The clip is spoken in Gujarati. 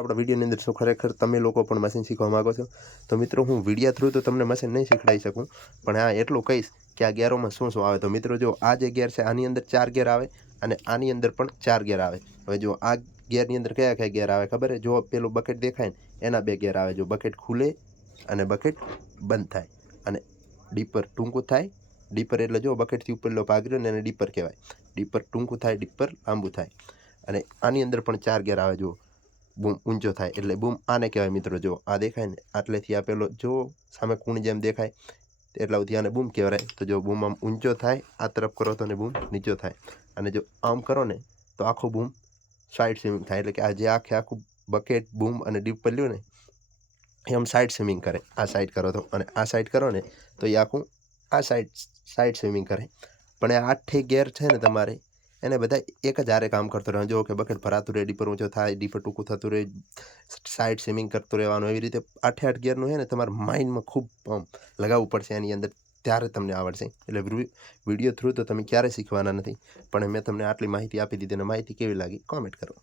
આપણા વિડીયોની અંદર શું ખરેખર તમે લોકો પણ મશીન શીખવા માગો છો તો મિત્રો હું વિડીયો થ્રુ તો તમને મશીન નહીં શીખડાવી શકું, પણ હા એટલું કહીશ કે આ ગિયરોમાં શું શું આવે. તો મિત્રો જો આ જે ગિયર છે આની અંદર 4 ગિયર આવે અને આની અંદર પણ 4 ગિયર આવે. હવે જો આ ગિયરની અંદર કયા કયા ગિયર આવે ખબર છે? જો પેલું બકેટ દેખાય ને એના 2 ગિયર આવે. જો બકેટ ખુલે અને બકેટ બંધ થાય અને ડીપર ટૂંકું થાય. ડીપર એટલે જો બકેટથી ઉપરનો ભાગ રહ્યો ને એને ડીપર કહેવાય. ડીપર ટૂંકું થાય, ડીપર લાંબુ થાય. અને આની અંદર પણ 4 ગિયર આવે. જો બૂમ ઊંચો થાય એટલે બૂમ આને કહેવાય મિત્રો. જો આ દેખાય ને આટલેથી આ પેલો જો સામે કૂણ જેમ દેખાય એટલા સુધી આને બૂમ કહેવાય. તો જો બૂમ આમ ઊંચો થાય આ તરફ કરો તો ને બૂમ નીચો થાય, અને જો આમ કરો ને તો આખું બૂમ સાઈડ સ્વિમિંગ થાય. એટલે કે આ જે આખું બકેટ બૂમ અને ડીપર લ્યો ને એ આમ સાઈડ સ્વિમિંગ કરે. આ સાઈડ કરો તો અને આ સાઈડ કરો ને તો એ આખું આ સાઈડ સ્વિમિંગ કરે. પણ એ 8 ગિયર છે ને તમારે એને બધા એક જ હારે કામ કરતો રહેવાનું. જો કે બકેટ ભરાતું રહે, ડીપર ઊંચો થાય, ડીપર ટૂંકું થતું રહે, સાઈડ સ્વિમિંગ કરતું રહેવાનું. એવી રીતે 8 ગિયરનું છે ને તમારા માઇન્ડમાં ખૂબ લગાવવું પડશે એની અંદર, ત્યારે તમને આવડશે. એટલે વિડીયો થ્રુ તો તમે ક્યારેય શીખવાના નથી, પણ મેં તમને આટલી માહિતી આપી દીધી અને માહિતી કેવી લાગી કોમેન્ટ કરો.